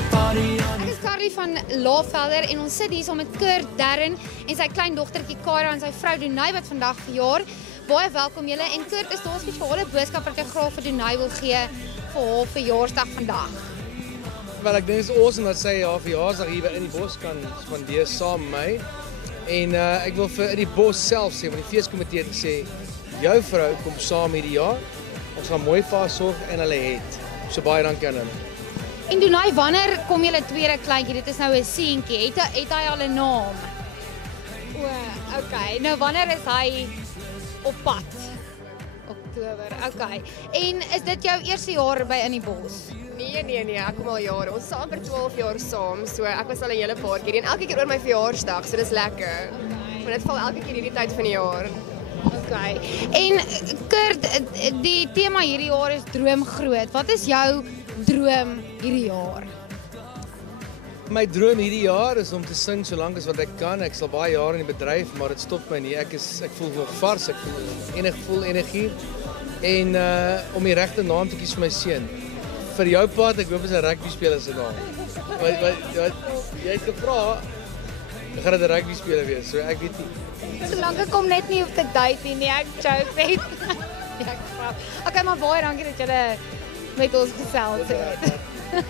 Ek is Carly van Lavelder en ons sit hier met Kurt Darren en sy kleindogtertjie Kara en sy vrou Donay wat vandag verjaar. Baie welkom julle en Kurt, is daar 'n spesiale boodskap wat ek graag vir Donay wil gee vir haar verjaarsdag vandag? Wel, ek dink dit is awesome dat sy haar verjaarsdag hier in die bos kan spandeer saam met my. En ek wil vir in die bos self sê, want die feeskomitee het gesê, jou vrou kom saam hierdie jaar. Ons gaan mooi vir haar sorg en hulle het. So baie dankie aan hulle. En Donay, wanneer kom julle tweede kleintjie? Dit is nou 'n seentjie. Het hy al 'n naam? Okay. Nou wanneer is hy op pad? Oktober. Okay. En is dit jou eerste jaar by in die bos? Nee, ek kom al jare. Ons is amper 12 jaar saam, so ek was al 'n hele paar keer en elke keer oor my verjaarsdag, so dis lekker. Want dit val elke keer hierdie tyd van die jaar. Okay. En Kurt, die tema hierdie jaar is droom groot. Wat is jou droom hierdie jaar? My droom hierdie jaar is om te sing solank as wat ek kan. Ek sal baie jare in die bedryf, maar dit stop my nie. Ek voel nog vars, ek voel energie. En om die regte naam te kies vir my seun. Vir jou pa, ek hoop is 'n rugby speler se naam. Jy het gevra, gaan dit 'n rugby speler wees, so ek weet nie. Solank ek kom net nie op te date nie, ek joke net. Okay, maar baie dankie dat julle met ons gesels het.